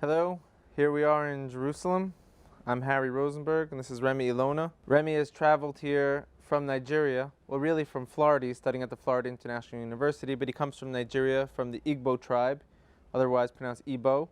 Hello, here we are in Jerusalem. I'm Harry Rosenberg, and this is Remy Ilona. Remy has traveled here from Nigeria, well, really from Florida. He's studying at the Florida International University, but he comes from Nigeria, from the Igbo tribe, otherwise pronounced Igbo.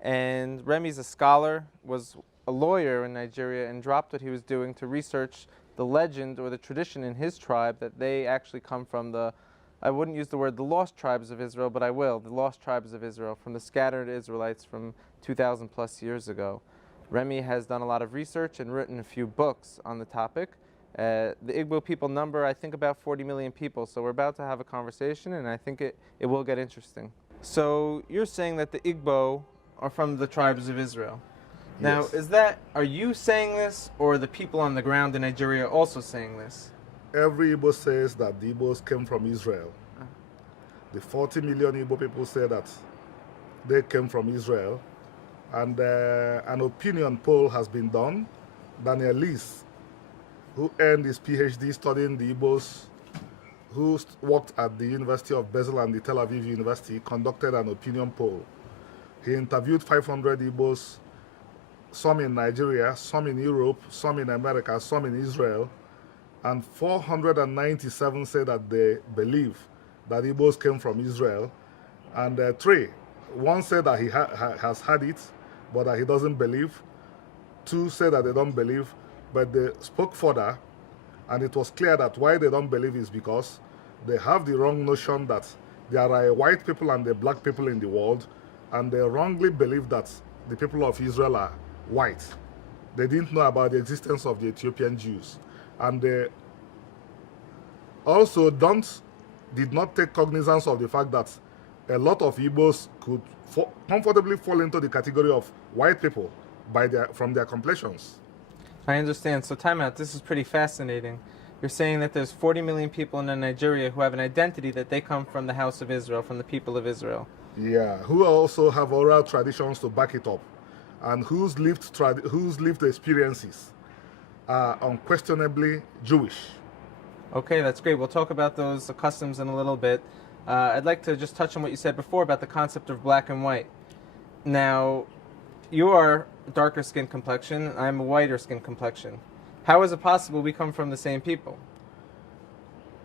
And Remy's a scholar, was a lawyer in Nigeria, and dropped what he was doing to research the legend or the tradition in his tribe that they actually come from I wouldn't use the word the lost tribes of Israel, but I will, the lost tribes of Israel, from the scattered Israelites from 2,000 plus years ago. Remy has done a lot of research and written a few books on the topic. The Igbo people number, I think, about 40 million people, so we're about to have a conversation, and I think it will get interesting. So you're saying that the Igbo are from the tribes of Israel. Now, Yes. are you saying this, or are the people on the ground in Nigeria also saying this? Every Igbo says that the Igbos came from Israel. The 40 million Igbo people say that they came from Israel. And an opinion poll has been done. Daniel Lees, who earned his PhD studying the Igbos, who worked at the University of Basel and the Tel Aviv University, conducted an opinion poll. He interviewed 500 Igbos, some in Nigeria, some in Europe, some in America, some in Israel, and 497 say that they believe that Igbos came from Israel, and one said that he has had it, but that he doesn't believe. Two said that they don't believe, but they spoke further, and it was clear that why they don't believe is because they have the wrong notion that there are white people and the black people in the world, and they wrongly believe that the people of Israel are white. They didn't know about the existence of the Ethiopian Jews. And they also did not take cognizance of the fact that a lot of Igbos could comfortably fall into the category of white people from their complexions. I understand. So time out. This is pretty fascinating. You're saying that there's 40 million people in Nigeria who have an identity that they come from the house of Israel, from the people of Israel. Yeah, who also have oral traditions to back it up, and whose lived experiences are unquestionably Jewish. Okay, that's great. We'll talk about those customs in a little bit. I'd like to just touch on what you said before about the concept of black and white. Now, you are darker skin complexion, I'm a whiter skin complexion. How is it possible we come from the same people?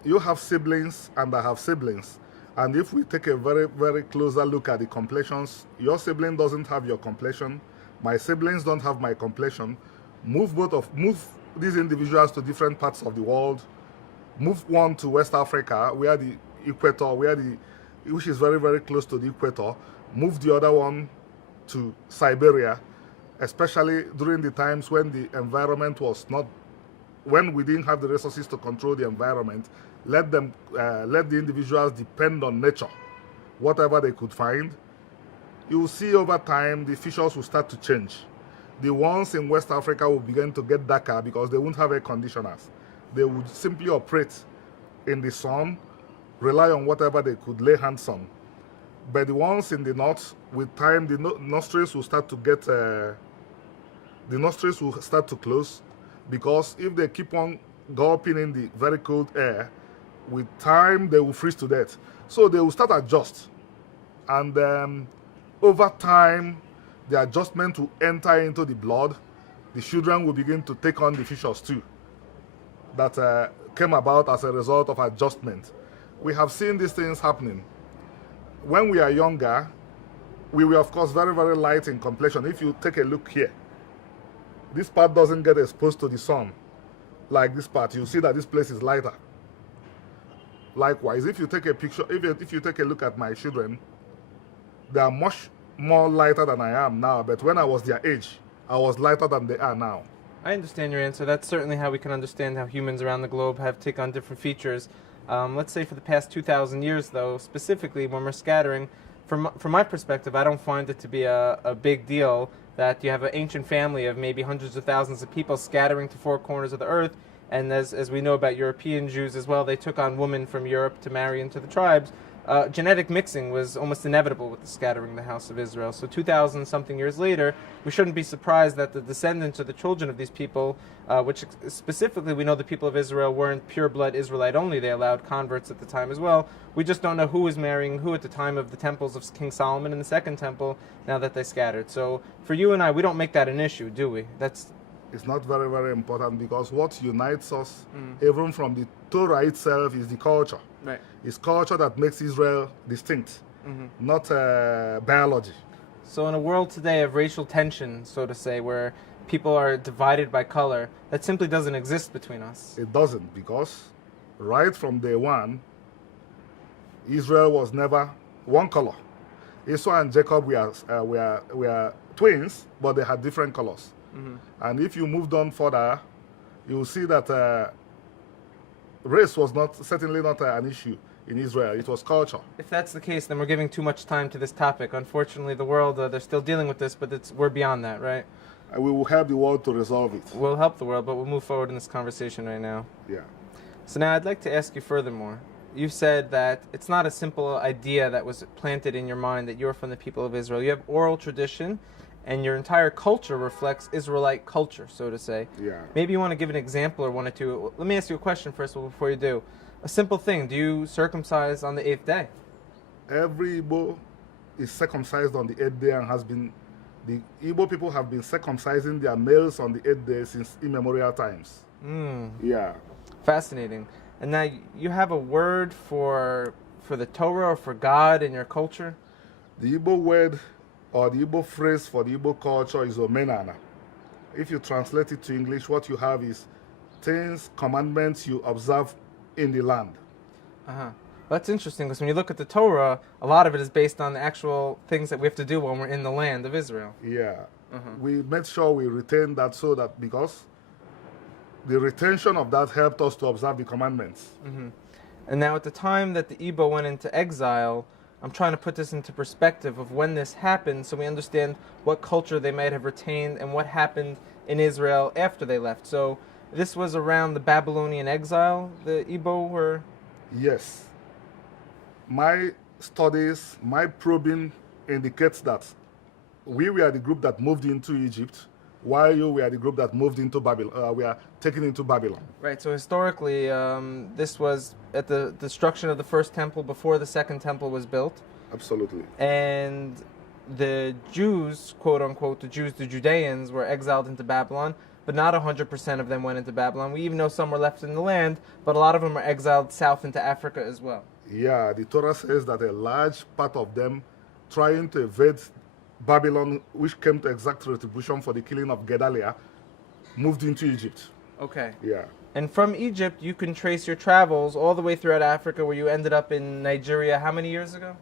You have siblings and I have siblings. And if we take a very, very closer look at the complexions, your sibling doesn't have your complexion, my siblings don't have my complexion. Move these individuals to different parts of the world. Move one to West Africa, where the equator, which is very, very close to the equator. Move the other one to Siberia, especially during the times when the environment was not, when we didn't have the resources to control the environment. Let the individuals depend on nature, whatever they could find. You will see over time the features will start to change. The ones in West Africa will begin to get darker because they won't have air conditioners. They would simply operate in the sun, rely on whatever they could lay hands on. But the ones in the north, with time, the nostrils will start to close, because if they keep on gulping in the very cold air, with time they will freeze to death. So they will start adjust, and over time, the adjustment will enter into the blood. The children will begin to take on the features too that came about as a result of adjustment. We have seen these things happening. When we are younger, we were of course very, very light in complexion. If you take a look here, this part doesn't get exposed to the sun like this part. You see that this place is lighter. Likewise, if you take a picture, if you take a look at my children, they are much more lighter than I am now, but when I was their age, I was lighter than they are now. I understand your answer. That's certainly how we can understand how humans around the globe have taken on different features. Let's say for the past 2,000 years, though, specifically when we're scattering, from my perspective, I don't find it to be a big deal that you have an ancient family of maybe hundreds of thousands of people scattering to four corners of the earth. And as we know about European Jews as well, they took on women from Europe to marry into the tribes. genetic mixing was almost inevitable with the scattering of the house of Israel. So 2,000-something years later, we shouldn't be surprised that the descendants or the children of these people, which specifically we know the people of Israel weren't pure-blood Israelite only, they allowed converts at the time as well. We just don't know who was marrying who at the time of the temples of King Solomon and the Second Temple, now that they scattered. So for you and I, we don't make that an issue, do we? It's not very, very important, because what unites us, even from the Torah itself, is the culture. Right. It's culture that makes Israel distinct, not biology. So in a world today of racial tension, so to say, where people are divided by color, that simply doesn't exist between us. It doesn't, because right from day one, Israel was never one color. Esau and Jacob were twins, but they had different colors. And if you moved on further, you will see that race was certainly not an issue in Israel. It was culture. If that's the case, then we're giving too much time to this topic. Unfortunately, the world, they're still dealing with this, but we're beyond that, right? And we will help the world to resolve it. We'll help the world, but we'll move forward in this conversation right now. Yeah. So now I'd like to ask you furthermore. You said that it's not a simple idea that was planted in your mind that you're from the people of Israel. You have oral tradition, and your entire culture reflects Israelite culture, so to say. Yeah. Maybe you want to give an example or one or two. Let me ask you a question first of all before you do. A simple thing, do you circumcise on the 8th day? Every Igbo is circumcised on the 8th day, and the Igbo people have been circumcising their males on the 8th day since immemorial times. Yeah. Fascinating. And now you have a word for the Torah or for God in your culture? The Igbo word or the Igbo phrase for the Igbo culture is omenana. If you translate it to English, what you have is things, commandments you observe in the land. Well, that's interesting, because when you look at the Torah, a lot of it is based on the actual things that we have to do when we're in the land of Israel. Yeah. We made sure we retain that, so that because the retention of that helped us to observe the commandments. And now at the time that the Igbo went into exile, I'm trying to put this into perspective of when this happened so we understand what culture they might have retained and what happened in Israel after they left. So this was around the Babylonian exile, the Igbo were? Yes. My studies, my probing indicates that we were the group that moved into Egypt, while you were the group that moved into Babylon. We are taken into Babylon. Right, so historically, this was at the destruction of the first temple before the second temple was built. Absolutely. And the Jews, quote unquote, the Judeans, were exiled into Babylon, but not 100% of them went into Babylon. We even know some were left in the land, but a lot of them were exiled south into Africa as well. Yeah, the Torah says that a large part of them trying to evade Babylon, which came to exact retribution for the killing of Gedaliah, moved into Egypt. Okay. Yeah. And from Egypt, you can trace your travels all the way throughout Africa, where you ended up in Nigeria how many years ago?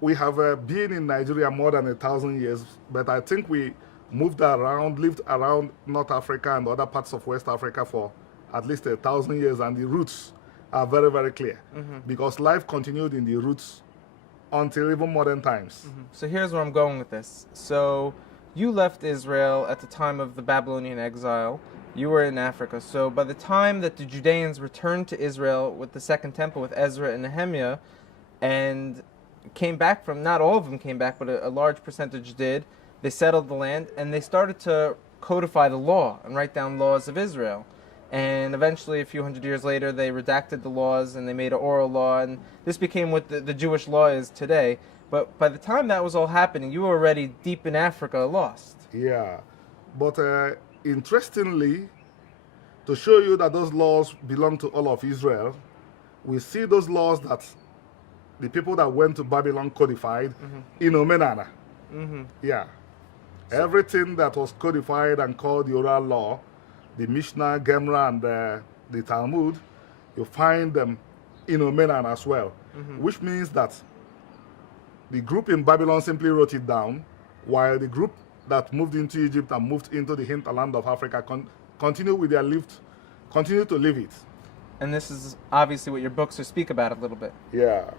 We have been in Nigeria more than 1,000 years, but I think we moved around, lived around North Africa and other parts of West Africa for at least 1,000 years, and the roots are very, very clear, because life continued in the roots until even modern times. So here's where I'm going with this. So you left Israel at the time of the Babylonian exile. You were in Africa. So by the time that the Judeans returned to Israel with the Second Temple, with Ezra and Nehemiah, and came back from, not all of them came back, but a large percentage did, they settled the land, and they started to codify the law and write down laws of Israel. And eventually, a few hundred years later, they redacted the laws and they made an oral law, and this became what the Jewish law is today. But by the time that was all happening, you were already deep in Africa, lost. Yeah, but interestingly, to show you that those laws belong to all of Israel, we see those laws that the people that went to Babylon codified in Omenana. Yeah, everything that was codified and called the oral law, the Mishnah, Gemara, and the Talmud, you find them in Omenan as well, which means that the group in Babylon simply wrote it down, while the group that moved into Egypt and moved into the hinterland of Africa continue with their continue to live it. And this is obviously what your books speak about a little bit. Yeah.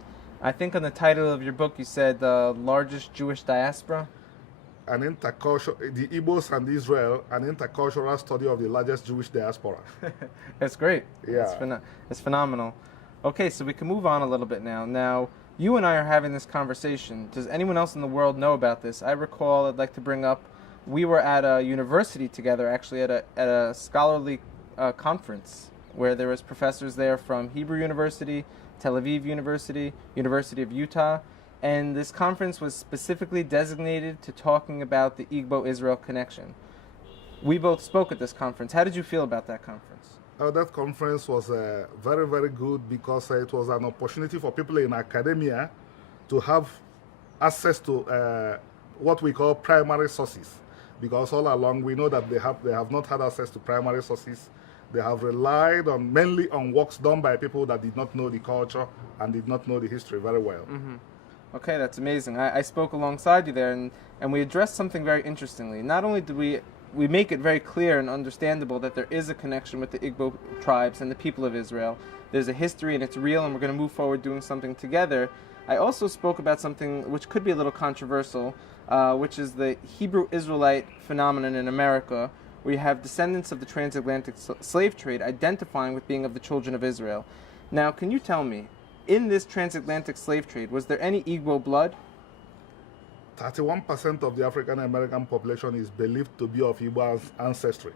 I think on the title of your book you said the largest Jewish diaspora. The Igbos and Israel, an intercultural study of the largest Jewish diaspora. That's great. Yeah. It's phenomenal. Okay, so we can move on a little bit now. Now, you and I are having this conversation. Does anyone else in the world know about this? I recall, I'd like to bring up, we were at a university together, actually at a scholarly conference where there was professors there from Hebrew University, Tel Aviv University, University of Utah, and this conference was specifically designated to talking about the Igbo-Israel connection. We both spoke at this conference. How did you feel about that conference? That conference was very, very good because it was an opportunity for people in academia to have access to what we call primary sources. Because all along we know that they have not had access to primary sources. They have relied mainly on works done by people that did not know the culture and did not know the history very well. Mm-hmm. Okay, that's amazing. I spoke alongside you there, and we addressed something very interestingly. Not only did we make it very clear and understandable that there is a connection with the Igbo tribes and the people of Israel. There's a history and it's real, and we're going to move forward doing something together. I also spoke about something which could be a little controversial, which is the Hebrew Israelite phenomenon in America, where you have descendants of the transatlantic slave trade identifying with being of the children of Israel. Now, can you tell me, in this transatlantic slave trade, was there any Igbo blood? 31% of the African American population is believed to be of Igbo ancestry,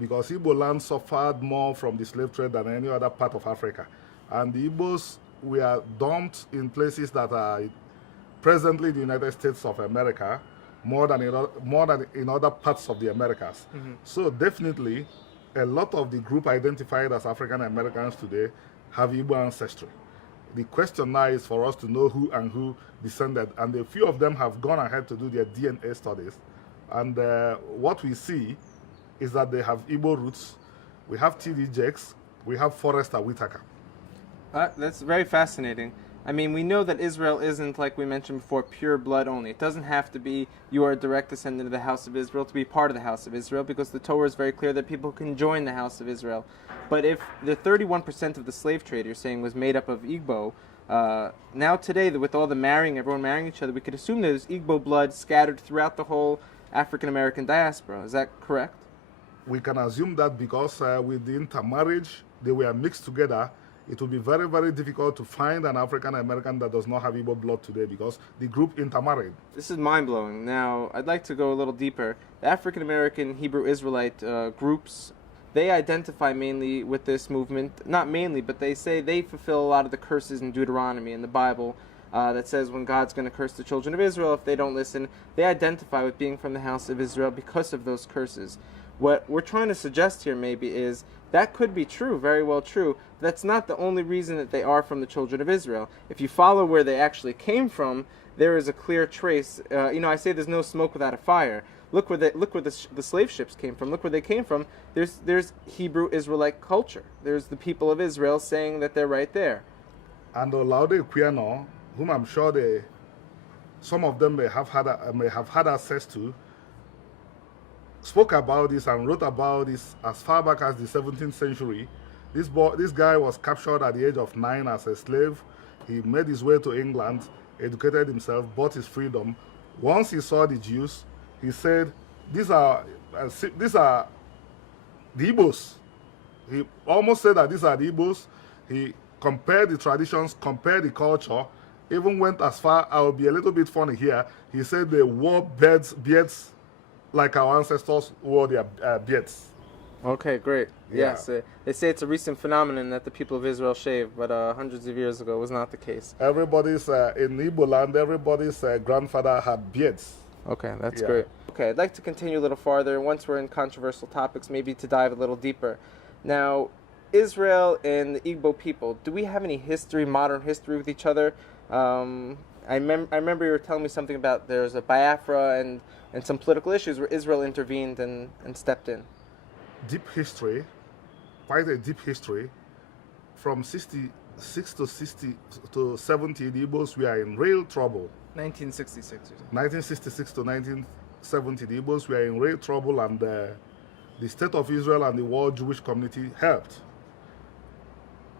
because Igbo land suffered more from the slave trade than any other part of Africa. And the Igbos were dumped in places that are presently the United States of America, more than in other parts of the Americas. Mm-hmm. So definitely, a lot of the group identified as African Americans today have Igbo ancestry. The question now is for us to know who and who descended, and a few of them have gone ahead to do their DNA studies. And what we see is that they have Igbo roots. We have T.D. Jakes, we have Forrester Whitaker. That's very fascinating. I mean, we know that Israel isn't, like we mentioned before, pure blood only. It doesn't have to be you are a direct descendant of the house of Israel to be part of the house of Israel, because the Torah is very clear that people can join the house of Israel. But if the 31% of the slave trade you're saying was made up of Igbo, now today, with all the marrying, everyone marrying each other, we could assume there's Igbo blood scattered throughout the whole African-American diaspora. Is that correct? We can assume that because with the intermarriage, they were mixed together. It will be very, very difficult to find an African American that does not have Igbo blood today because the group intermarried. This is mind-blowing. Now, I'd like to go a little deeper. The African American Hebrew Israelite groups, they identify mainly with this movement. Not mainly, but they say they fulfill a lot of the curses in Deuteronomy in the Bible that says when God's going to curse the children of Israel if they don't listen. They identify with being from the house of Israel because of those curses. What we're trying to suggest here maybe is that could be true, very well true. That's not the only reason that they are from the children of Israel. If you follow where they actually came from, there is a clear trace. I say there's no smoke without a fire. Look where the slave ships came from. Look where they came from. There's Hebrew Israelite culture. There's the people of Israel saying that they're right there. And Olaude Equiano, whom I'm sure some of them may have had access to, spoke about this and wrote about this as far back as the 17th century. This guy was captured at the age of 9 as a slave. He made his way to England, educated himself, bought his freedom. Once he saw the Jews, he said, these are the Igbos. He almost said that these are the Igbos. He compared the traditions, compared the culture, even went as far, I'll be a little bit funny here, he said they wore beards like our ancestors wore their beards. Okay, great. Yeah. Yes, they say it's a recent phenomenon that the people of Israel shave, but hundreds of years ago was not the case. Everybody's, in Igbo land, everybody's grandfather had beards. Okay, that's great. Okay, I'd like to continue a little farther. Once we're in controversial topics, maybe to dive a little deeper. Now, Israel and the Igbo people, do we have any history, modern history with each other? I remember you were telling me something about there's a Biafra and some political issues where Israel intervened and stepped in. Deep history, quite a deep history. From 66 to 70, the Igbos were in real trouble. 1966. 1966 to 1970, the Igbos were in real trouble, and the State of Israel and the world Jewish community helped.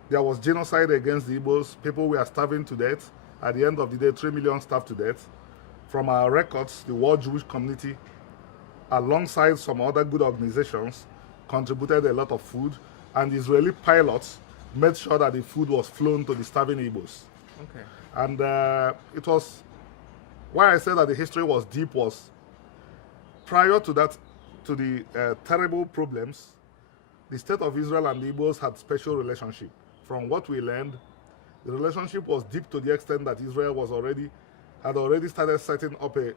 There was genocide against the Igbos. People were starving to death. At the end of the day, 3 million starved to death. From our records, the world Jewish community, alongside some other good organizations, contributed a lot of food, and Israeli pilots made sure that the food was flown to the starving Igbos. Okay. And it was, why I said that the history was deep was, prior to that, to the terrible problems, the state of Israel and the Igbos had special relationship. From what we learned, the relationship was deep to the extent that Israel had already started setting up a